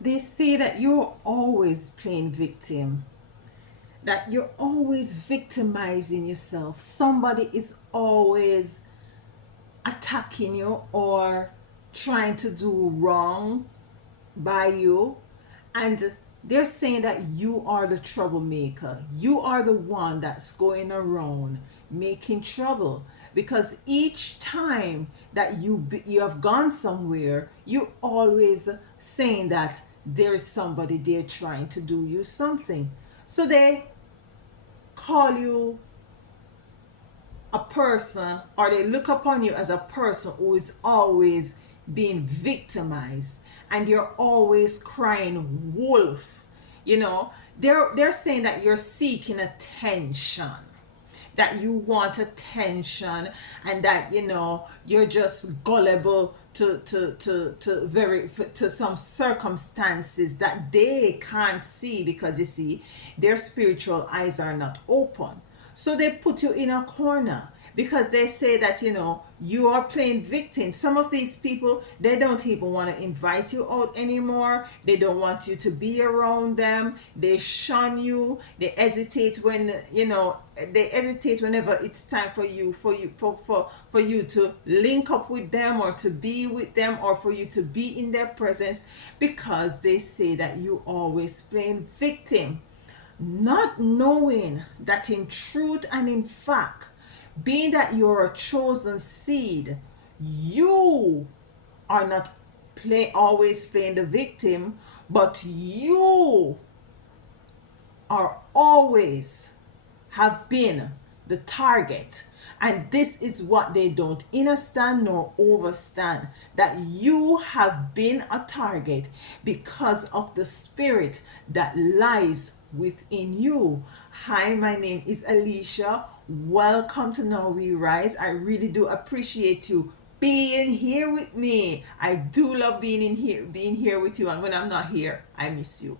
They say that you're always playing victim, that you're always victimizing yourself. Somebody is always attacking you or trying to do wrong by you. And they're saying that you are the troublemaker. You are the one that's going around making trouble, because each time that you have gone somewhere, you always saying that there is somebody there trying to do you something. So they call you a person, or they look upon you as a person who is always being victimized, and you're always crying wolf. They're saying that you're seeking attention, that you want attention, and that you're just gullible to some circumstances that they can't see, because you see their spiritual eyes are not open. So they put you in a corner, because they say that you are playing victim. Some of these people, they don't even want to invite you out anymore. They don't want you to be around them. They shun you. They hesitate when they hesitate whenever it's time for you to link up with them, or to be with them, or for you to be in their presence, because they say that you always playing victim, not knowing that in truth and in fact, being that you're a chosen seed, you are not always playing the victim, but you are always have been the target. And this is what they don't understand nor overstand, that you have been a target because of the spirit that lies within you. Hi, my name is Alicia. Welcome to Now We Rise. I really do appreciate you being here with me. I do love being here with you, and when I'm not here, I miss you.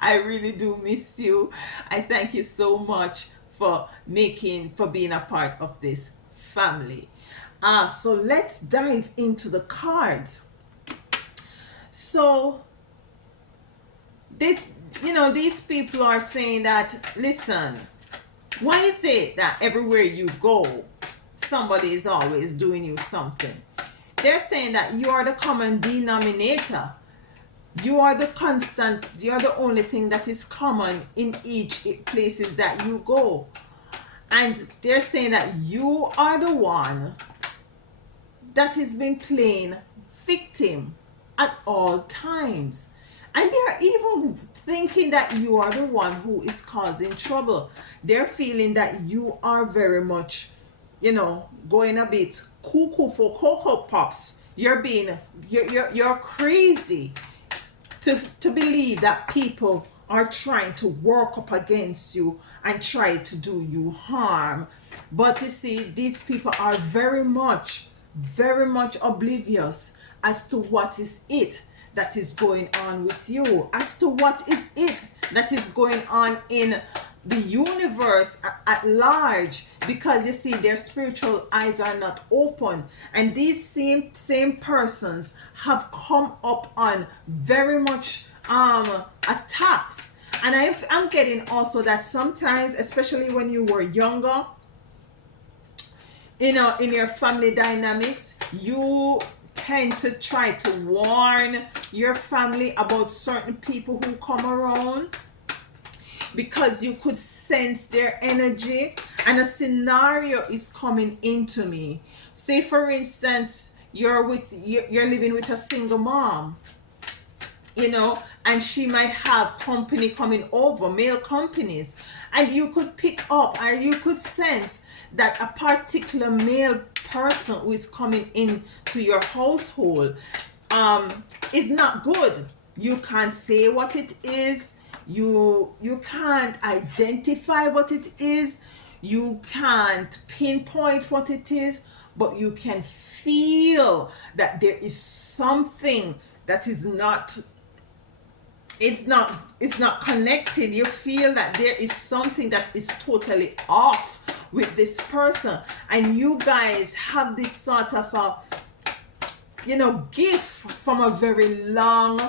I really do miss you. I thank you so much for being a part of this family. So let's dive into the cards. So they, these people are saying that, listen, why is it that everywhere you go, somebody is always doing you something? They're saying that you are the common denominator. You are the constant. You are the only thing that is common in each places that you go. And they're saying that you are the one that has been playing victim at all times. And they're even thinking that you are the one who is causing trouble. They're feeling that you are very much, going a bit cuckoo for Cocoa Pops. You're crazy to believe that people are trying to work up against you and try to do you harm. But you see, these people are very much oblivious as to what is it that is going on with you, as to what is it that is going on in the universe at large, because you see their spiritual eyes are not open, and these same persons have come up on very much attacks. And I'm getting also that sometimes, especially when you were younger, in your family dynamics, you tend to try to warn your family about certain people who come around, because you could sense their energy. And a scenario is coming into me. Say for instance, you're living with a single mom, and she might have company coming over, male companies, and you could pick up, or you could sense that a particular male person who is coming in to your household is not good. You can't say what it is. You can't identify what it is. You can't pinpoint what it is, but you can feel that there is something that is not, it's not connected. You feel that there is something that is totally off with this person, and you guys have this sort of a gift from a very long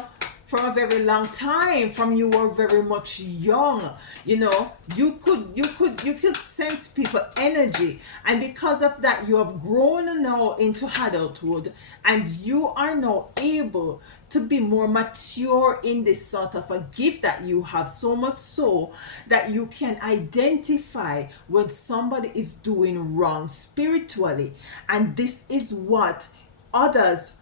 from a very long time, from you were very much young. You could sense people energy, and because of that you have grown now into adulthood, and you are now able to be more mature in this sort of a gift that you have, so much so that you can identify when somebody is doing wrong spiritually. And this is what others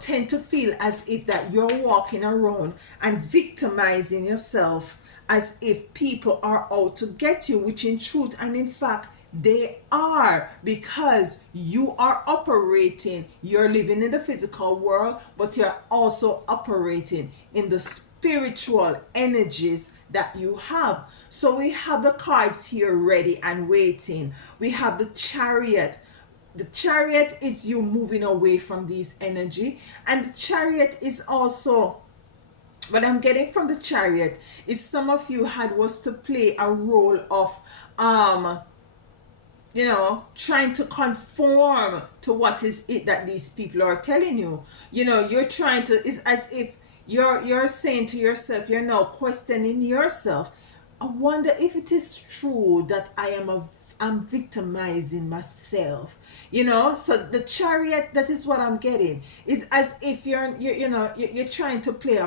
tend to feel, as if that you're walking around and victimizing yourself, as if people are out to get you, which in truth and in fact they are, because you are operating, you're living in the physical world, but you're also operating in the spiritual energies that you have. So we have the cards here ready and waiting. We have the Chariot. The Chariot is you moving away from these energy, and the Chariot is also, what I'm getting from the Chariot is, some of you had was to play a role of trying to conform to what is it that these people are telling you. You're trying to, it's as if you're saying to yourself, you're now questioning yourself. I wonder if it is true that I'm victimizing myself. So the Chariot, that is what I'm getting, is as if you're trying to play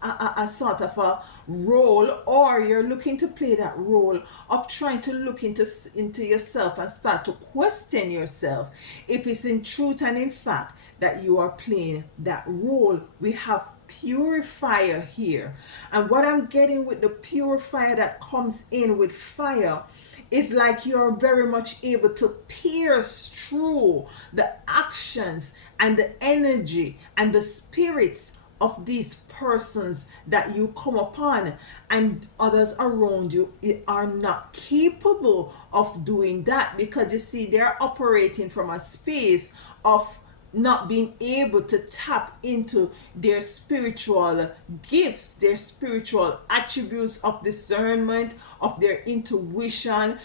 a sort of a role, or you're looking to play that role of trying to look into yourself and start to question yourself, if it's in truth and in fact that you are playing that role. We have Purifier here, and what I'm getting with the Purifier that comes in with fire is like you're very much able to pierce through the actions and the energy and the spirits of these persons that you come upon, and others around you are not capable of doing that, because you see they're operating from a space of not being able to tap into their spiritual gifts, their spiritual attributes of discernment, of their intuition,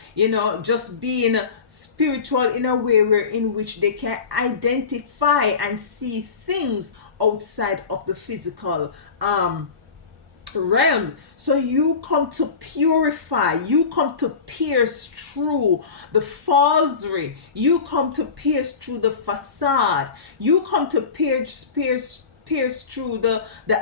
just being spiritual in a way in which they can identify and see things outside of the physical realm. So you come to purify, you come to pierce through the falsery, you come to pierce through the facade, you come to pierce through the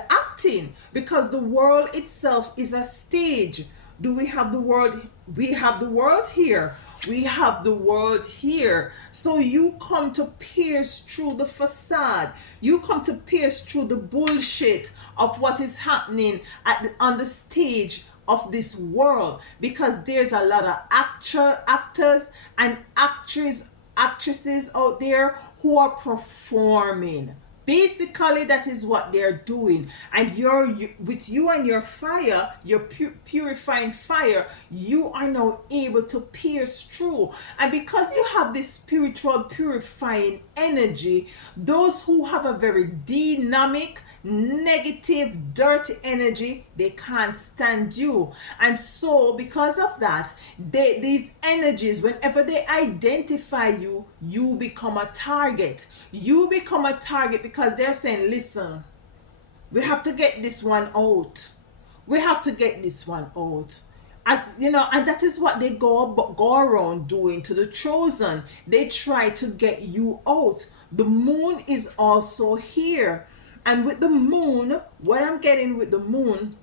acting, because the world itself is a stage. Do we have the world? We have the world here. We have the world here. So you come to pierce through the facade. You come to pierce through the bullshit of what is happening on the stage of this world, because there's a lot of actors and actresses out there who are performing. Basically, that is what they're doing. And with you and your fire, your purifying fire, you are now able to pierce through. And because you have this spiritual purifying energy, those who have a very dynamic, negative, dirty energy, they can't stand you. And so because of that, these energies, whenever they identify you, you become a target. You become a target because they're saying, listen, we have to get this one out. We have to get this one out. As you know, and that is what they go around doing to the chosen. They try to get you out. The moon is also here. And with the moon, what I'm getting with the moon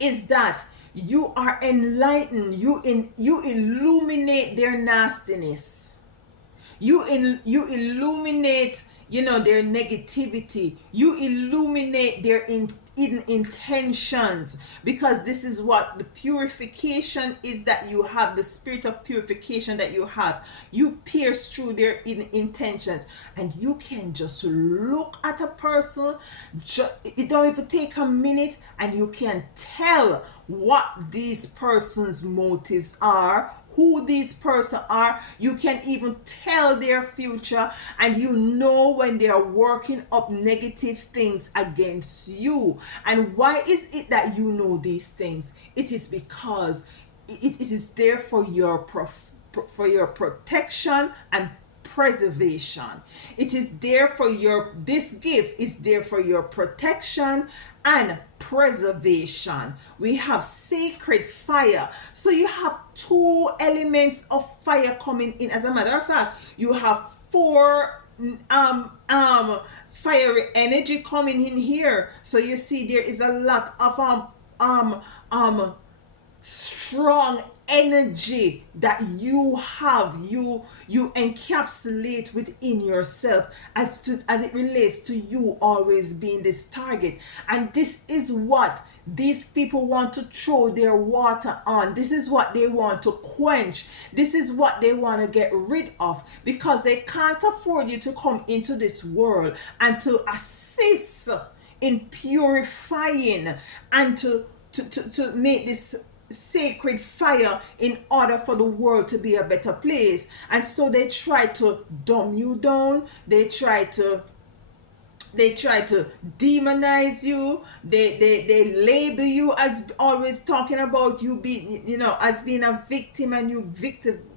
is that you are enlightened. You illuminate their nastiness. You illuminate, their negativity. You illuminate their intentions, because this is what the purification is that you have, the spirit of purification that you have. You pierce through their intentions, and you can just look at a person. It don't even take a minute, and you can tell what these persons' motives are, who these persons are. You can even tell their future, and you know when they are working up negative things against you. And why is it that you know these things? It is because it is there for your protection and preservation. It is there for this gift is there for your protection and preservation. We have sacred fire. So you have two elements of fire coming in. As a matter of fact, you have four fiery energy coming in here. So you see there is a lot of strong energy that you have, you encapsulate within yourself as it relates to you always being this target. And this is what these people want to throw their water on. This is what they want to quench. This is what they want to get rid of, because they can't afford you to come into this world and to assist in purifying and to make this sacred fire in order for the world to be a better place. And so they try to dumb you down, they try to demonize you, they label you as always talking about you being, as being a victim, and you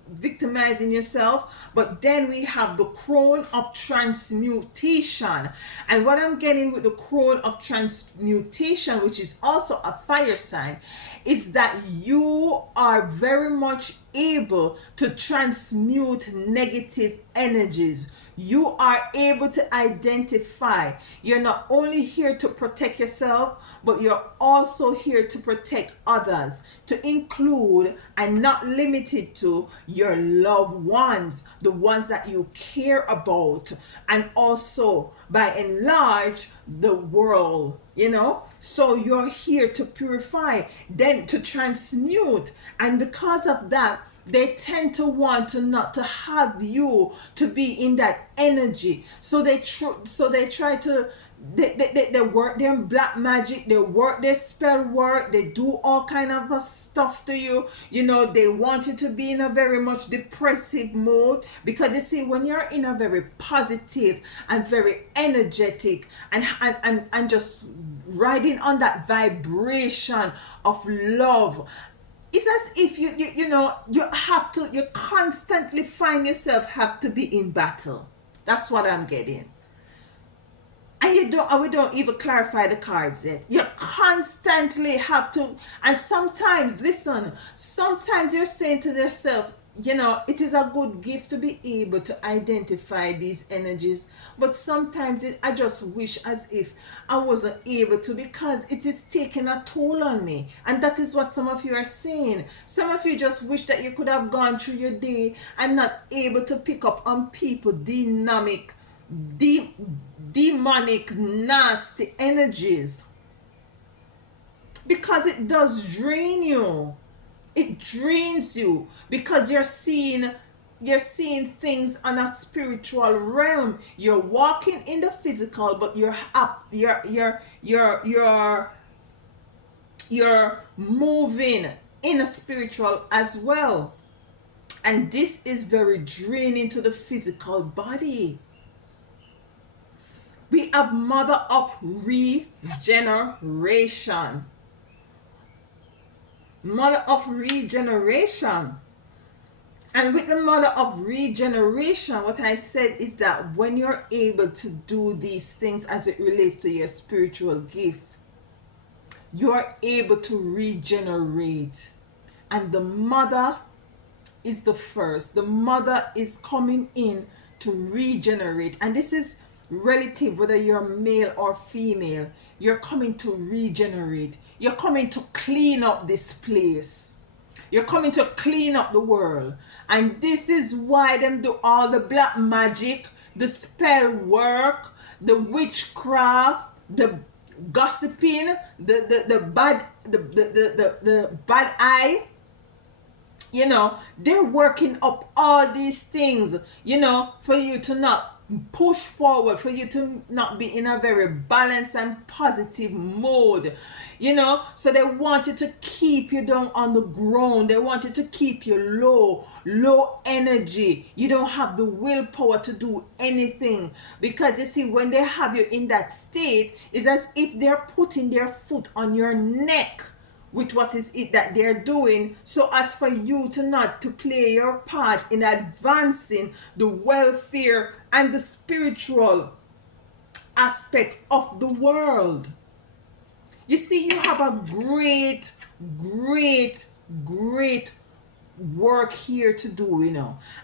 victimizing yourself. But then we have the crown of transmutation. And what I'm getting with the crown of transmutation, which is also a fire sign, is that you are very much able to transmute negative energies. You are able to identify. You're not only here to protect yourself, but you're also here to protect others, to include and not limited to your loved ones, the ones that you care about, and also by and large the world. So you're here to purify, then to transmute. And because of that, they tend to want to not to have you to be in that energy. So they try to they work their black magic, they work their spell work, they do all kind of stuff to you. They want you to be in a very much depressive mode, because you see, when you're in a very positive and very energetic and just riding on that vibration of love, it's as if you constantly find yourself have to be in battle. That's what I'm getting. And we don't even clarify the cards yet. You constantly have to, and sometimes you're saying to yourself, it is a good gift to be able to identify these energies, but sometimes I just wish as if I wasn't able to, because it is taking a toll on me. And that is what some of you are saying. Some of you just wish that you could have gone through your day and not able to pick up on people, demonic, nasty energies, because it does drain you. It drains you, because you're seeing things on a spiritual realm. You're walking in the physical, but you're moving in a spiritual as well. And this is very draining to the physical body. We have mother of regeneration. Mother of regeneration. And with the mother of regeneration, what I said is that when you're able to do these things as it relates to your spiritual gift, you're able to regenerate. And the mother is the first. The mother is coming in to regenerate. And this is relative whether you're male or female. You're coming to regenerate. You're coming to clean up this place. You're coming to clean up the world. And this is why them do all the black magic, the spell work, the witchcraft, the gossiping, the bad eye. They're working up all these things, for you to not push forward, for you to not be in a very balanced and positive mode, so they want you to keep you down on the ground. They want you to keep you low energy. You don't have the willpower to do anything, because you see, when they have you in that state, it's as if they're putting their foot on your neck with what is it that they're doing, so as for you to not to play your part in advancing the welfare and the spiritual aspect of the world. You see, you have a great, great, great work here to do,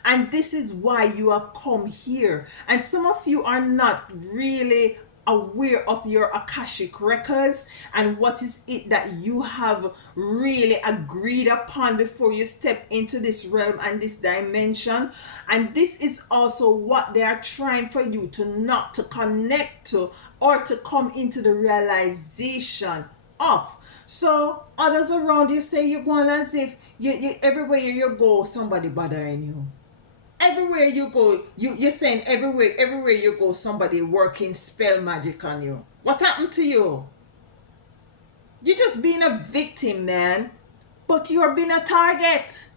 and this is why you have come here. And some of you are not really aware of your Akashic records and what is it that you have really agreed upon before you step into this realm and this dimension. And this is also what they are trying for you to not to connect to or to come into the realization of. So others around you say you're going as if you everywhere you go somebody bothering you. Everywhere you go, you're saying everywhere you go somebody working spell magic on you. What happened to you? You're just being a victim, man. But you're being a target.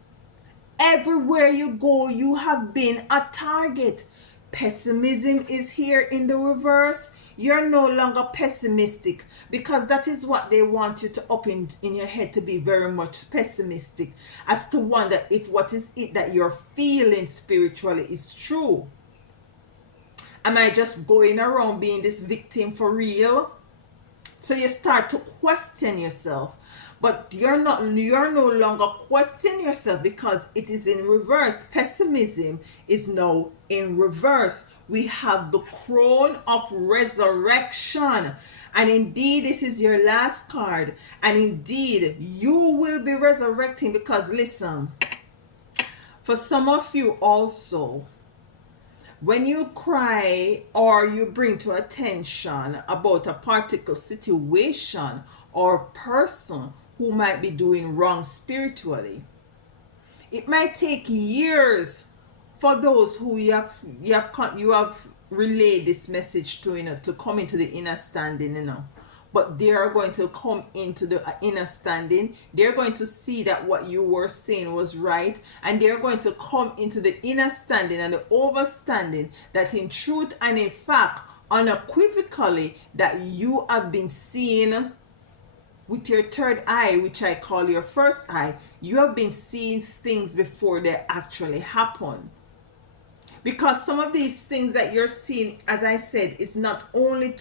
Everywhere you go, you have been a target. Pessimism is here in the reverse. You're no longer pessimistic, because that is what they want you to up in your head, to be very much pessimistic, as to wonder if what is it that you're feeling spiritually is true. Am I just going around being this victim for real? So you start to question yourself. But you're no longer questioning yourself, because it is in reverse. Pessimism is now in reverse. We have the crown of resurrection. And indeed, this is your last card. And indeed, you will be resurrecting, because listen, for some of you also, when you cry or you bring to attention about a particular situation or person who might be doing wrong spiritually, it might take years for those who you have relayed this message to, to come into the inner standing, But they are going to come into the inner standing. They're going to see that what you were saying was right, and they're going to come into the inner standing and the overstanding that in truth and in fact, unequivocally, that you have been seeing with your third eye, which I call your first eye. You have been seeing things before they actually happen. Because some of these things that you're seeing, as I said, is not only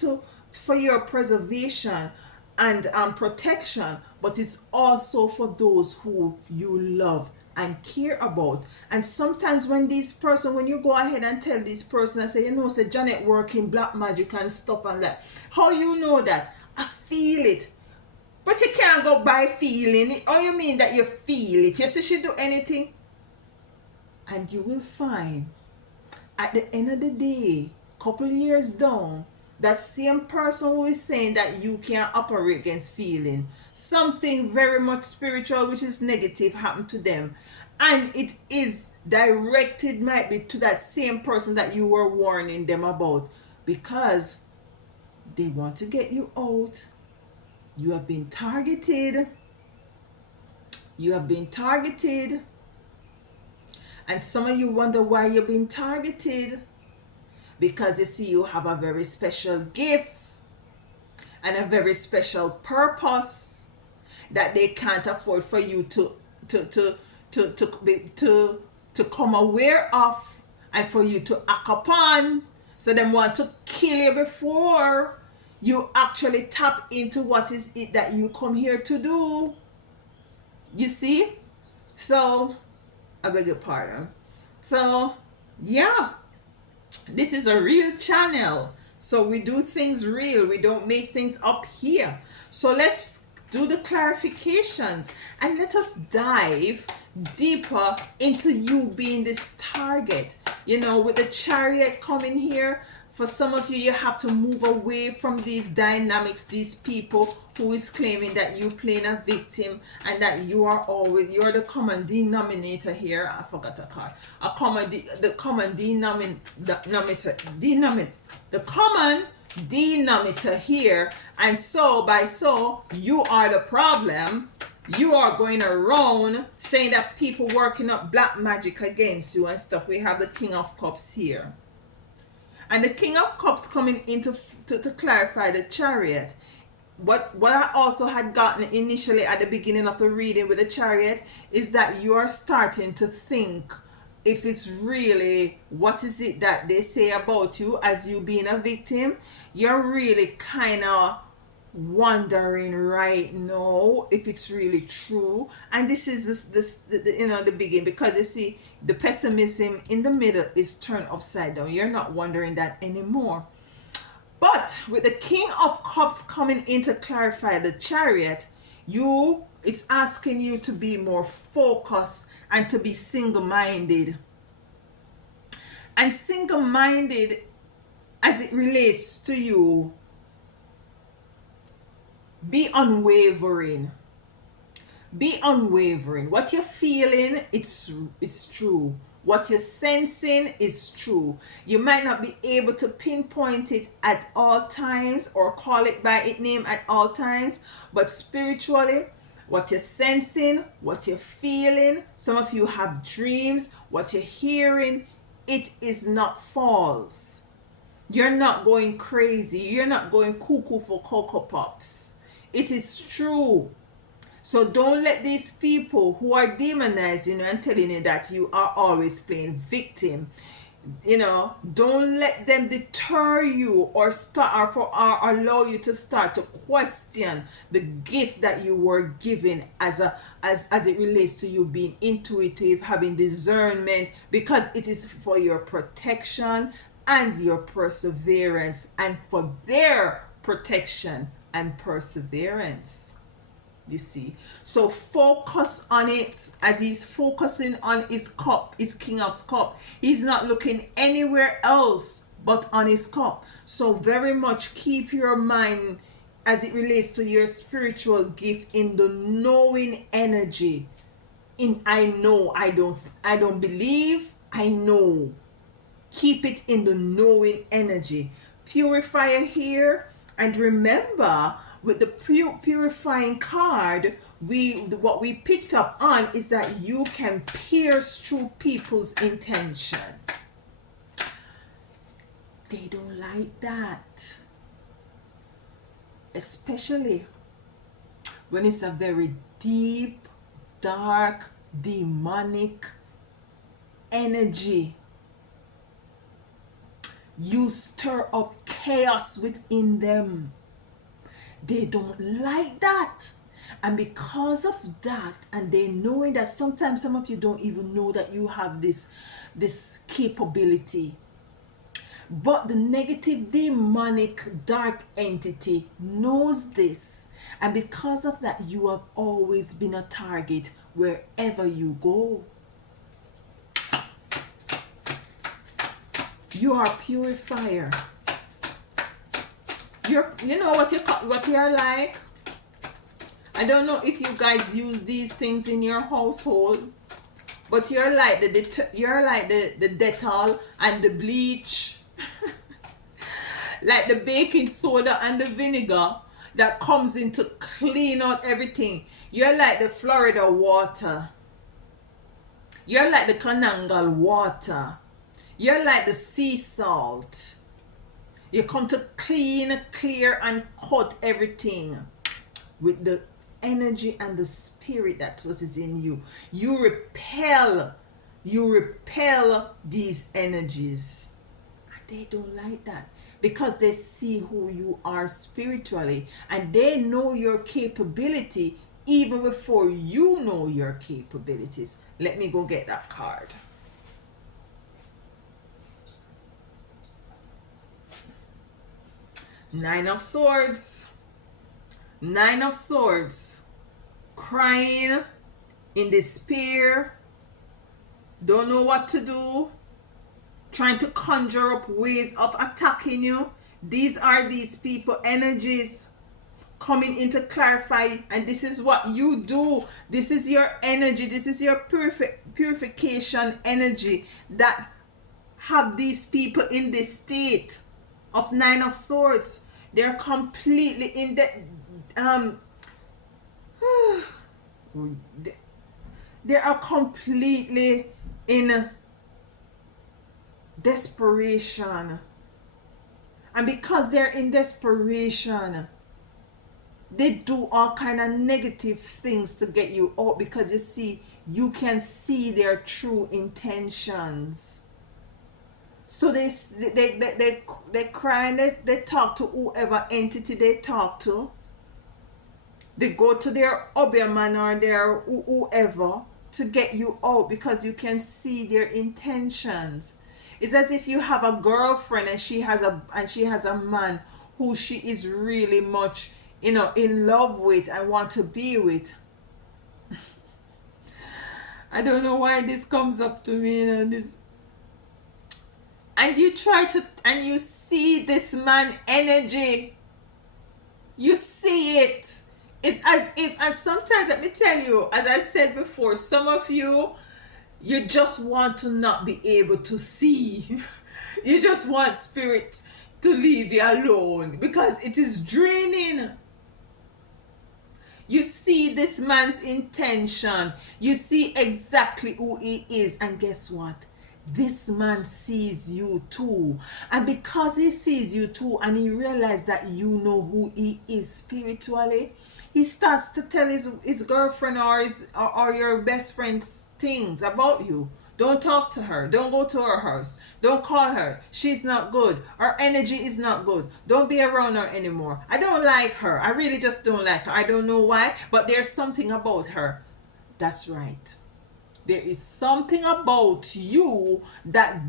for your preservation and protection, but it's also for those who you love and care about. And sometimes when you go ahead and tell this person, I say, say Janet working black magic and stuff and that. How you know that? I feel it. But you can't go by feeling it. Or you mean that you feel it? You see she do anything? And you will find at the end of the day, couple years down, that same person who is saying that you can't operate against feeling, something very much spiritual which is negative happened to them, and it is directed might be to that same person that you were warning them about, because they want to get you out. You have been targeted. And some of you wonder why you've been targeted. Because you see, you have a very special gift and a very special purpose that they can't afford for you to come aware of and for you to act upon. So they want to kill you before you actually tap into what is it that you come here to do. You see? So, I beg your pardon. So, yeah. This is a real channel. So we do things real. We don't make things up here. So let's do the clarifications and let us dive deeper into you being this target. With the Chariot coming here, for some of you, you have to move away from these dynamics, these people who is claiming that you playing a victim and that you're the common denominator here. I forgot a card. The common denominator here. And so you are the problem. You are going around saying that people working up black magic against you and stuff. We have the King of Cups here. And the King of Cups coming in to clarify the Chariot. what I also had gotten initially at the beginning of the reading with the chariot is that you are starting to think if it's really what is it that they say about you as you being a victim. You're really kind of wondering right now if it's really true, and this is the beginning, because you see the pessimism in the middle is turned upside down. You're not wondering that anymore. But with the King of Cups coming in to clarify the chariot, it's asking you to be more focused and to be single-minded. And single-minded as it relates to you, be unwavering. Be unwavering. What you're feeling, it's true. What you're sensing is true. You might not be able to pinpoint it at all times or call it by its name at all times, but spiritually, what you're sensing, what you're feeling, some of you have dreams, what you're hearing, it is not false. You're not going crazy. You're not going cuckoo for Cocoa Pops. It is true. So don't let these people who are demonizing you and telling you that you are always playing victim, don't let them deter you or allow you to start to question the gift that you were given as it relates to you being intuitive, having discernment, because it is for your protection and your perseverance, and for their protection and perseverance. You see, so focus on it as he's focusing on his cup, his King of Cup. He's not looking anywhere else but on his cup. So very much keep your mind as it relates to your spiritual gift in the knowing energy. In I know, I don't believe, I know. Keep it in the knowing energy. Purifier here, and remember, with the purifying card, what we picked up on is that you can pierce through people's intention. They don't like that, especially when it's a very deep, dark, demonic energy. You stir up chaos within them. They don't like that. And because of that, and they knowing that sometimes some of you don't even know that you have this capability, but the negative, demonic, dark entity knows this, and because of that, you have always been a target wherever you go. You are a purifier. You know what you're like. I don't know if you guys use these things in your household, but you're like the Dettol and the bleach, like the baking soda and the vinegar that comes in to clean out everything. You're like the Florida water. You're like the Kanangal water. You're like the sea salt. You come to clean, clear, and cut everything with the energy and the spirit that was in you. You repel these energies. And they don't like that because they see who you are spiritually, and they know your capability even before you know your capabilities. Let me go get that card. Nine of Swords. Nine of Swords. Crying in despair. Don't know what to do. Trying to conjure up ways of attacking you. These are these people energies coming in to clarify, and this is what you do. This is your energy. This is your purification energy that have these people in this state of Nine of Swords. They're completely in the they are completely in desperation, and because they're in desperation, They do all kind of negative things to get you out, because you see, you can see their true intentions. So they cry, and they talk to whoever entity they talk to. They go to their Obeahman or their whoever to get you out, because you can see their intentions. It's as if you have a girlfriend, and she has a man who she is really much, in love with and want to be with. I don't know why this comes up to me, this. And you try to, and you see this man energy. You see it. It's as if, and sometimes, let me tell you, as I said before, some of you, you just want to not be able to see. You just want spirit to leave you alone, because it is draining. You see this man's intention. You see exactly who he is. And guess what? This man sees you too. And because he sees you too, and he realizes that you know who he is spiritually, he starts to tell his girlfriend or your best friend things about you. Don't talk to her. Don't go to her house. Don't call her. She's not good. Her energy is not good. Don't be around her anymore. I don't like her. I really just don't like her. I don't know why, but there's something about her. That's right. There is something about you that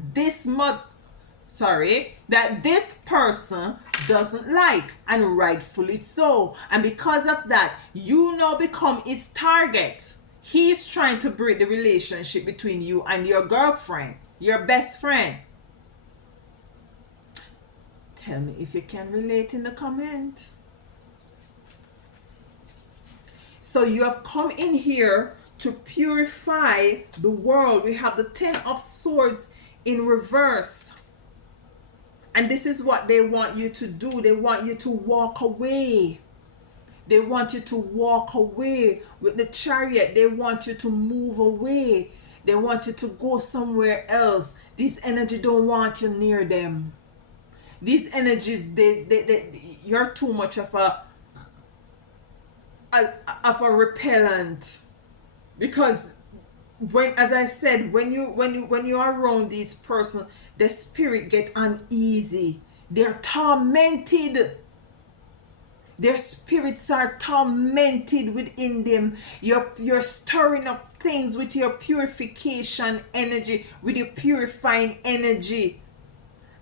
that this person doesn't like, and rightfully so. And because of that, you now become his target. He's trying to break the relationship between you and your girlfriend, your best friend. Tell me if you can relate in the comment. So you have come in here to purify the world. We have the Ten of Swords in reverse. And this is what they want you to do. They want you to walk away. They want you to walk away with the Chariot. They want you to move away. They want you to go somewhere else. These energy don't want you near them. These energies, you're too much of a repellent. Because when, as I said, when you are around these person, the spirit get uneasy. They're tormented. Their spirits are tormented within them. You're stirring up things with your purification energy, with your purifying energy.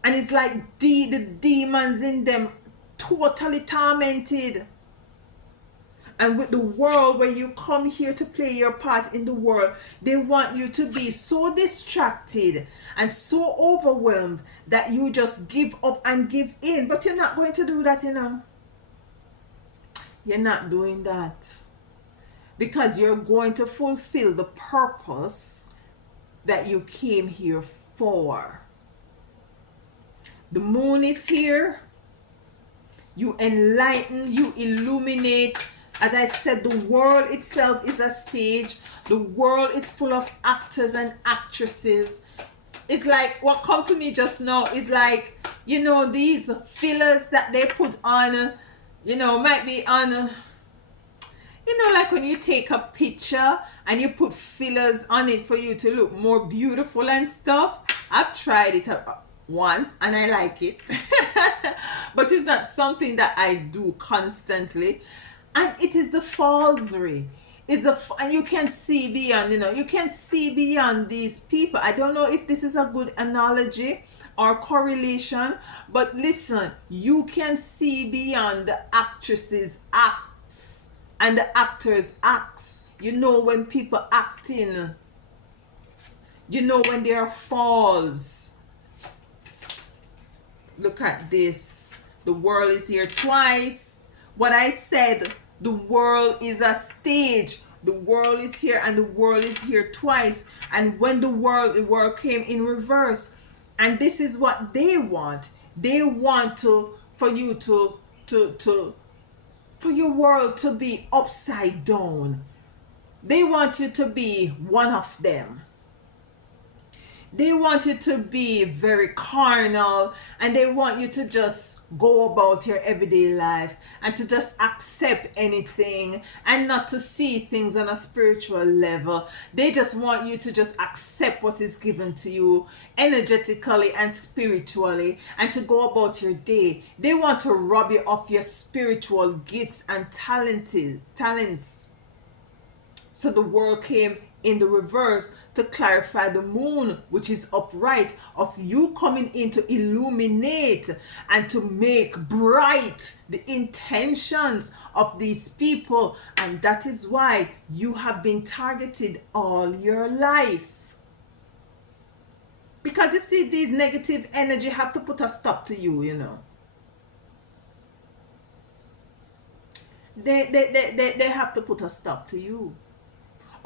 And it's like the demons in them totally tormented. And with the world, where you come here to play your part in the world, they want you to be so distracted and so overwhelmed that you just give up and give in. But you're not going to do that, You're not doing that. Because you're going to fulfill the purpose that you came here for. The moon is here. You enlighten, you illuminate. As I said, the world itself is a stage. The world is full of actors and actresses. It's like, what come to me just now is like, these fillers that they put on, might be on, like when you take a picture and you put fillers on it for you to look more beautiful and stuff. I've tried it once and I like it. But it's not something that I do constantly. And it is the falsery. And you can see beyond, you can see beyond these people. I don't know if this is a good analogy or correlation, but listen, you can see beyond the actresses' acts and the actors' acts. When people acting, when there are falls. Look at this. The world is here twice. What I said, the world is a stage. The world is here and the world is here twice. And when the world came in reverse. And this is what they want. They want for your world to be upside down. They want you to be one of them. They want you to be very carnal, and they want you to just go about your everyday life and to just accept anything and not to see things on a spiritual level. They just want you to just accept what is given to you energetically and spiritually and to go about your day. They want to rob you of your spiritual gifts and talents. So the world came in the reverse to clarify the moon, which is upright, of you coming in to illuminate and to make bright the intentions of these people. And that is why you have been targeted all your life. Because you see, these negative energy have to put a stop to you, you know. They have to put a stop to you.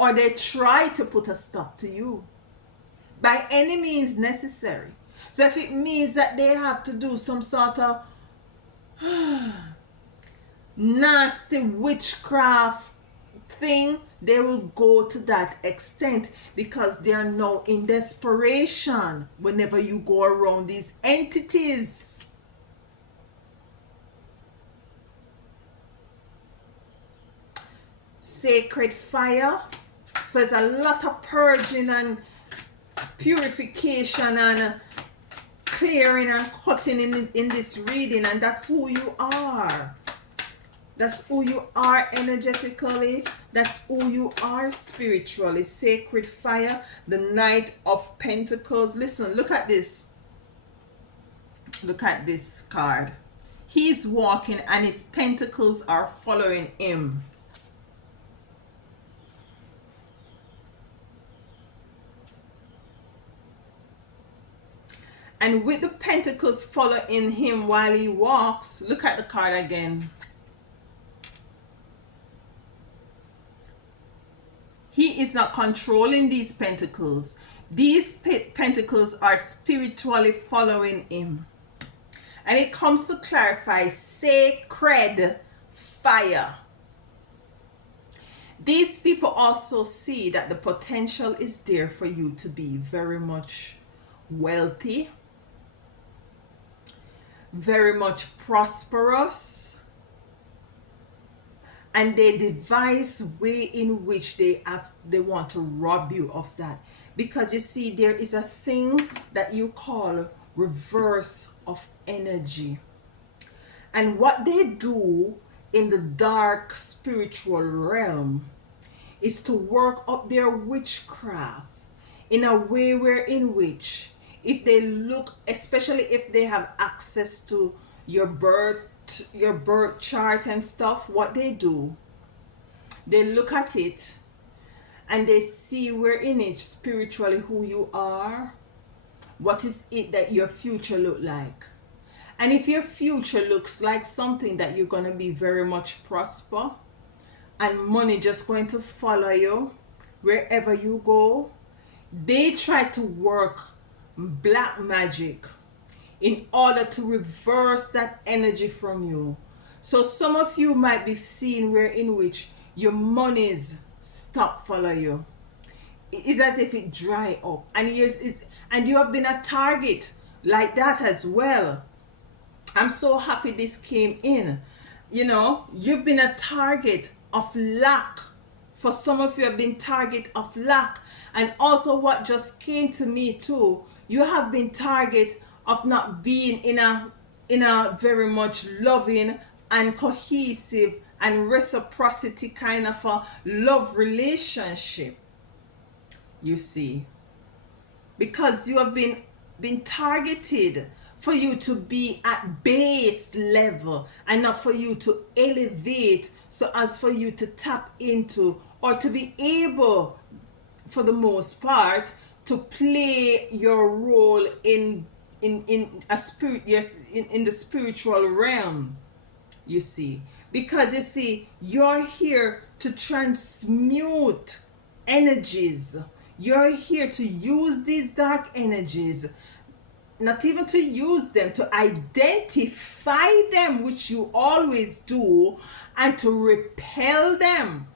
Or they try to put a stop to you by any means necessary. So if it means that they have to do some sort of nasty witchcraft thing, they will go to that extent because they are now in desperation whenever you go around these entities. Sacred fire. So it's a lot of purging and purification and clearing and cutting in this reading, and that's who you are. That's who you are energetically. That's who you are spiritually. Sacred fire, the Knight of Pentacles. Listen, look at this. Look at this card. He's walking and his pentacles are following him. And with the pentacles following him while he walks, look at the card again. He is not controlling these pentacles. These pentacles are spiritually following him. And it comes to clarify sacred fire. These people also see that the potential is there for you to be very much wealthy, very much prosperous, and they devise way in which they want to rob you of that. Because you see, there is a thing that you call reverse of energy, and what they do in the dark spiritual realm is to work up their witchcraft in a way in which if they look, especially if they have access to your birth chart and stuff, what they do, they look at it and they see where in it spiritually who you are, what is it that your future look like. And if your future looks like something that you're going to be very much prosper and money just going to follow you wherever you go, they try to work black magic in order to reverse that energy from you. So some of you might be seeing where in which your monies stop follow you. It's as if it dry up, and you have been a target like that as well. I'm so happy this came in. You know, you've been a target of lack. For some of you have been target of lack. And also what just came to me too, you have been target of not being in a very much loving and cohesive and reciprocity kind of a love relationship. You see, because you have been targeted for you to be at base level and not for you to elevate, so as for you to tap into or to be able, for the most part, to play your role in a spirit, yes, in the spiritual realm. You see, because you see, you're here to transmute energies. You're here to use these dark energies, not even to use them, to identify them, which you always do, and to repel them.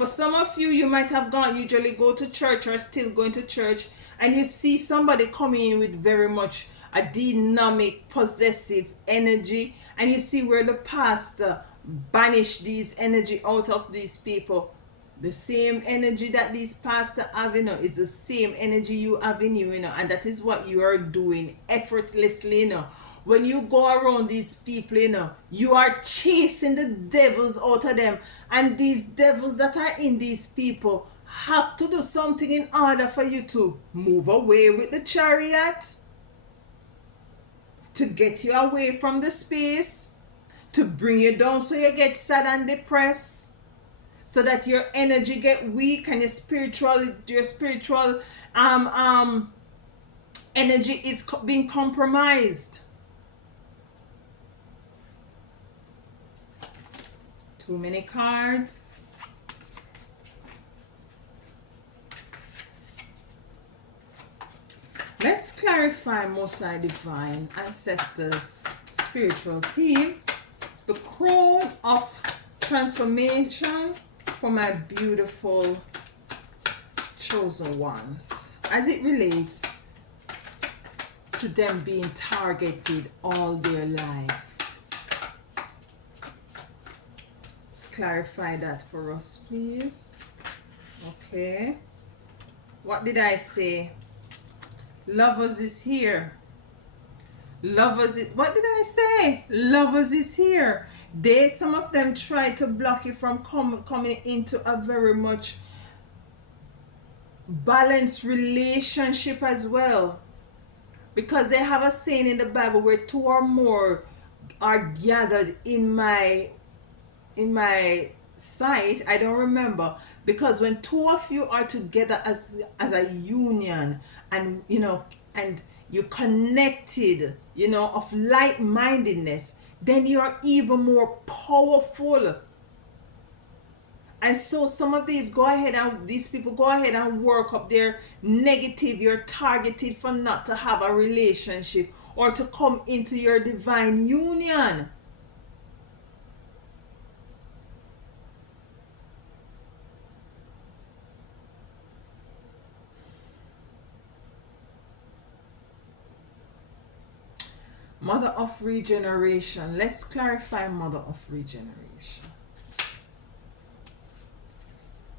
For some of you, you might have gone, usually go to church or still going to church, and you see somebody coming in with very much a dynamic, possessive energy, and you see where the pastor banish these energy out of these people. The same energy that these pastors have, is the same energy you have in you, and that is what you are doing effortlessly, when you go around these people, you are chasing the devils out of them. And these devils that are in these people have to do something in order for you to move away with the chariot, to get you away from the space, to bring you down so you get sad and depressed, so that your energy get weak and your spiritual energy is being compromised. Too many cards. Let's clarify Most High Divine Ancestors spiritual team, the crown of transformation for my beautiful chosen ones, as it relates to them being targeted all their life. Let's clarify that for us, please. Okay. What did I say? Lovers is here. What did I say? Lovers is here. Some of them try to block you from coming into a very much balanced relationship as well. Because they have a saying in the Bible where two or more are gathered in my sight. I don't remember. Because when two of you are together as a union, and and you're connected, of like-mindedness, then you're even more powerful. And so some of these people go ahead and work up their negative. You're targeted for not to have a relationship or to come into your divine union. Mother of regeneration. Let's clarify Mother of regeneration.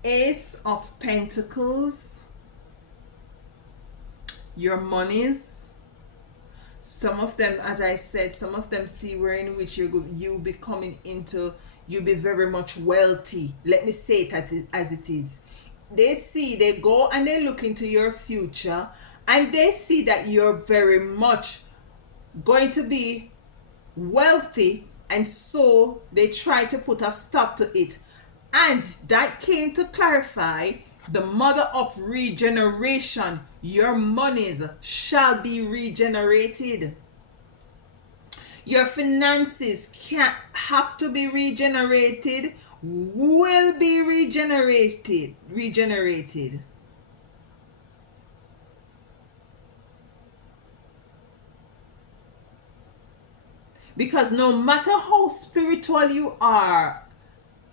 Ace of Pentacles. Your monies. Some of them, as I said, some of them see where in which you'll be coming into, you'll be very much wealthy. Let me say it as it is. They go and they look into your future, and they see that you're very much going to be wealthy, and so they try to put a stop to it. And that came to clarify the Mother of regeneration. Your monies shall be regenerated. Your finances have to be regenerated, will be regenerated. Because no matter how spiritual you are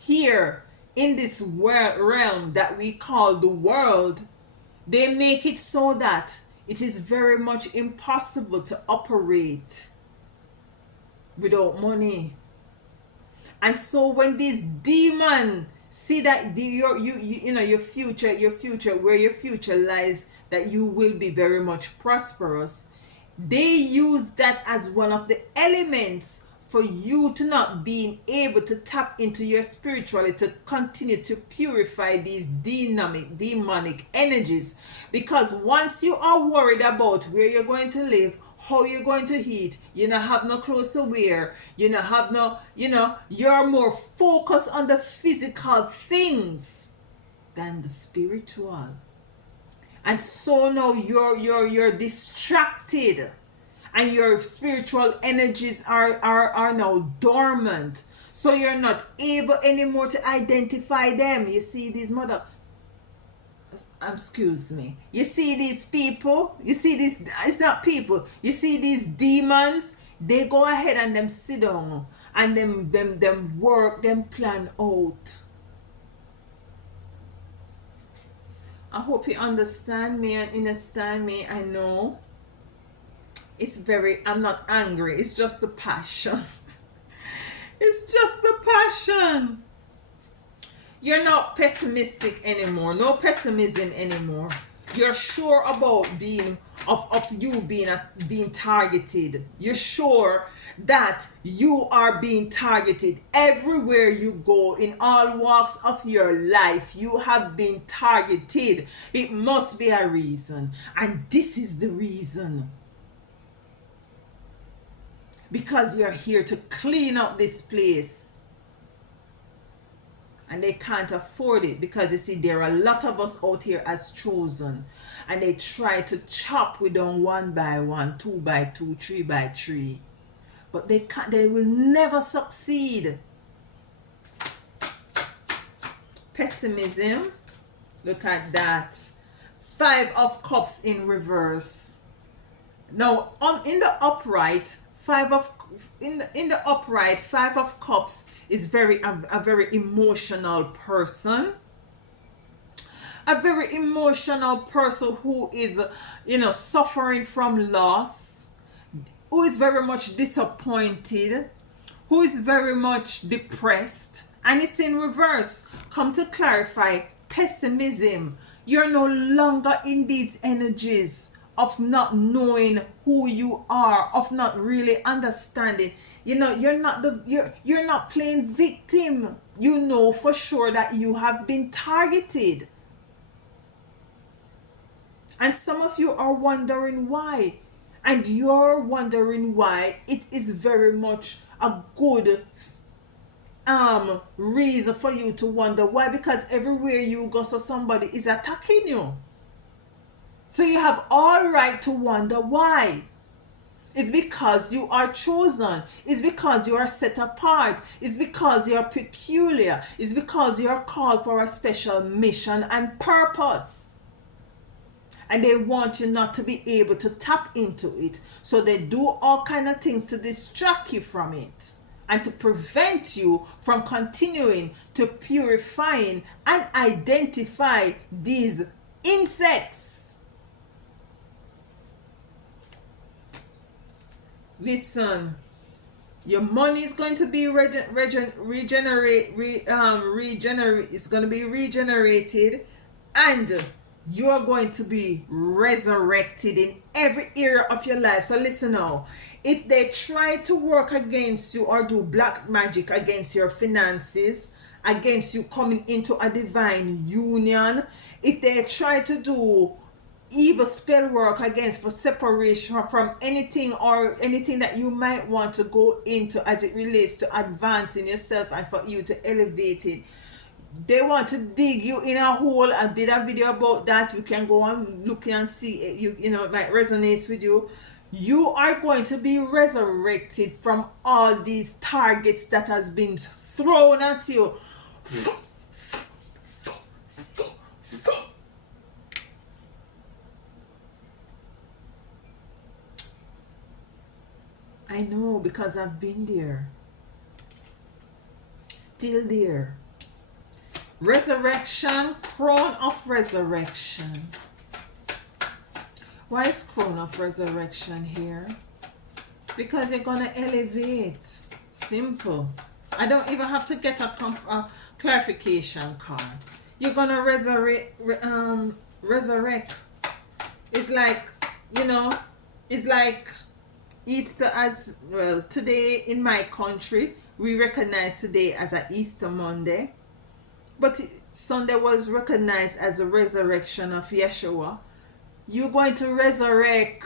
here in this realm that we call the world, they make it so that it is very much impossible to operate without money. And so when these demons see that your future, where your future lies, that you will be very much prosperous, they use that as one of the elements for you to not being able to tap into your spirituality, to continue to purify these demonic energies. Because once you are worried about where you're going to live, how you're going to eat, have no clothes to wear, have no, you're more focused on the physical things than the spiritual. And so now you're distracted, and your spiritual energies are now dormant. So you're not able anymore to identify them. You see these excuse me. You see these people, it's not people. You see these demons, they go ahead and them sit down and them work, them plan out. I hope you understand me and understand me. I know I'm not angry, it's just the passion. It's just the passion. You're not pessimistic anymore. No pessimism anymore. You're sure about being targeted. You're sure that you are being targeted everywhere you go, in all walks of your life. You have been targeted. It must be a reason, and this is the reason, because you're here to clean up this place, and they can't afford it, because you see, there are a lot of us out here as chosen, and they try to chop we down one by one, two by two, three by three, but they can't. They will never succeed. Pessimism. Look at that. Five of Cups in reverse. Now, in the upright, Five of Cups is a very emotional person. A very emotional person who is, suffering from loss, who is very much disappointed, who is very much depressed, and it's in reverse. Come to clarify, pessimism. You're no longer in these energies of not knowing who you are, of not really understanding. You're not playing victim. You know for sure that you have been targeted. And some of you are wondering why. And you're wondering why. It is very much a good reason for you to wonder why, because everywhere you go, so somebody is attacking you. So you have all right to wonder why. It's because you are chosen. It's because you are set apart. It's because you are peculiar. It's because you are called for a special mission and purpose. And they want you not to be able to tap into it. So they do all kind of things to distract you from it, and to prevent you from continuing to purifying and identify these insects. Listen, your money is going to be it's going to be regenerated, and you're going to be resurrected in every area of your life. So listen now. If they try to work against you or do black magic against your finances, against you coming into a divine union, if they try to do evil spell work against for separation from anything, or anything that you might want to go into as it relates to advancing yourself and for you to elevate it, they want to dig you in a hole. I did a video about that. You can go and look and see it. It might resonate with you. You are going to be resurrected from all these targets that has been thrown at you. I know, because I've been there. Still there. Resurrection, crown of resurrection. Why is crown of resurrection here? Because you're going to elevate. Simple. I don't even have to get a clarification card. You're going to resurrect. It's like, it's like Easter as well. Today in my country, we recognize today as a Easter Monday. But Sunday was recognized as a resurrection of Yeshua. You're going to resurrect.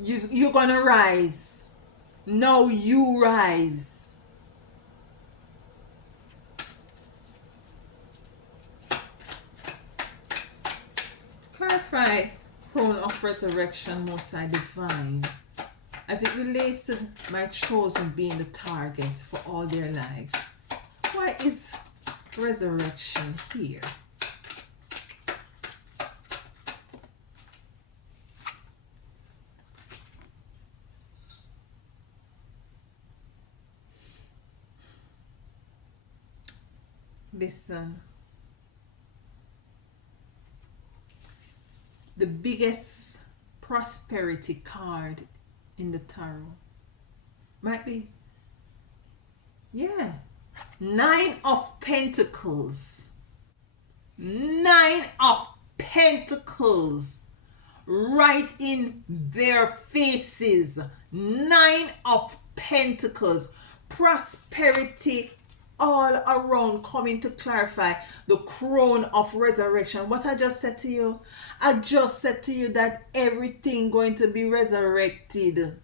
You're going to rise. No, you rise. Clarify crown of resurrection, Most High Divine, as it relates to my chosen being the target for all their life. Why is resurrection here? Listen, the biggest prosperity card in the tarot might be, yeah, Nine of Pentacles. Nine of Pentacles. Right in their faces. Nine of Pentacles. Prosperity all around, coming to clarify the crown of resurrection. What I just said to you, I just said to you that everything going to be resurrected.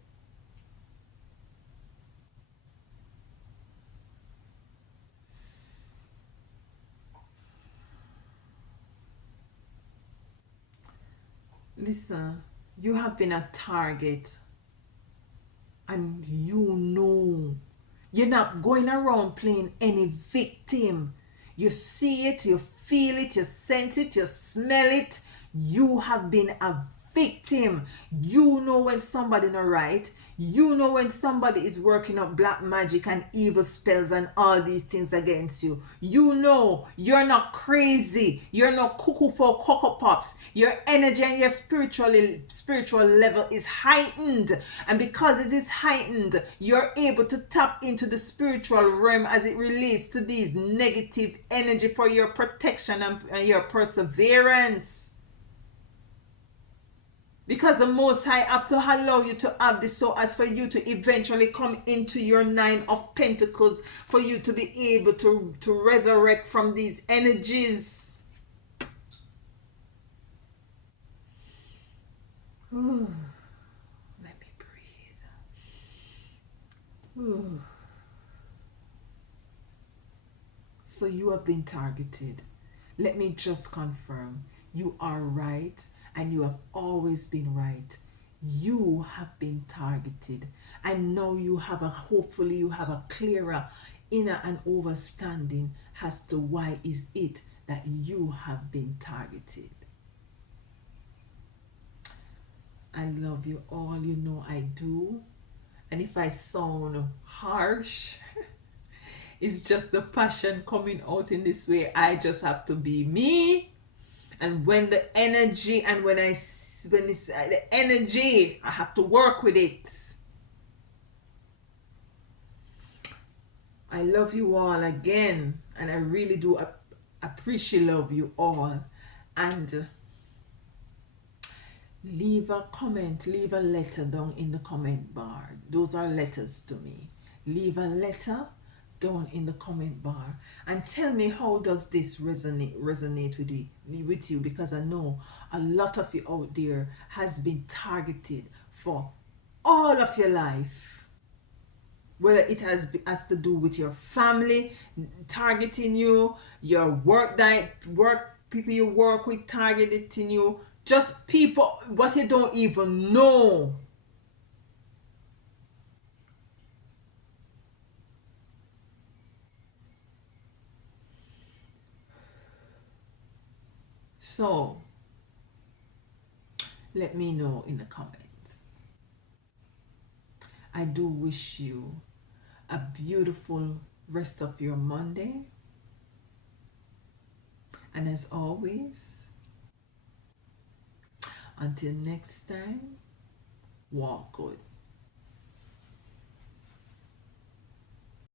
Listen, you have been a target, and you know you're not going around playing any victim. You see it, you feel it, you sense it, you smell it. You have been a victim. You know when somebody not right. You know when somebody is working up black magic and evil spells and all these things against you. You know you're not crazy. You're not cuckoo for cocoa pops. Your energy and your spiritual level is heightened. And because it is heightened, you're able to tap into the spiritual realm as it relates to these negative energy for your protection and your perseverance. Because the Most High have to allow you to have this so as for you to eventually come into your Nine of Pentacles, for you to be able to resurrect from these energies. Ooh, let me breathe. Ooh. So you have been targeted. Let me just confirm. You are right, and you have always been right. You have been targeted. I know you have hopefully you have a clearer inner and understanding as to why is it that you have been targeted. I love you all, you know I do. And if I sound harsh, it's just the passion coming out in this way. I just have to be me. And when the energy, and when it's the energy, I have to work with it. I love you all again, and I really do appreciate love you all. And leave a comment, leave a letter down in the comment bar. Those are letters to me. Leave a letter down in the comment bar and tell me, how does this resonate with you, because I know a lot of you out there has been targeted for all of your life, whether it has to do with your family targeting you, your work people you work with targeting you, just people what you don't even know. So let me know in the comments. I do wish you a beautiful rest of your Monday. And as always, until next time, walk good.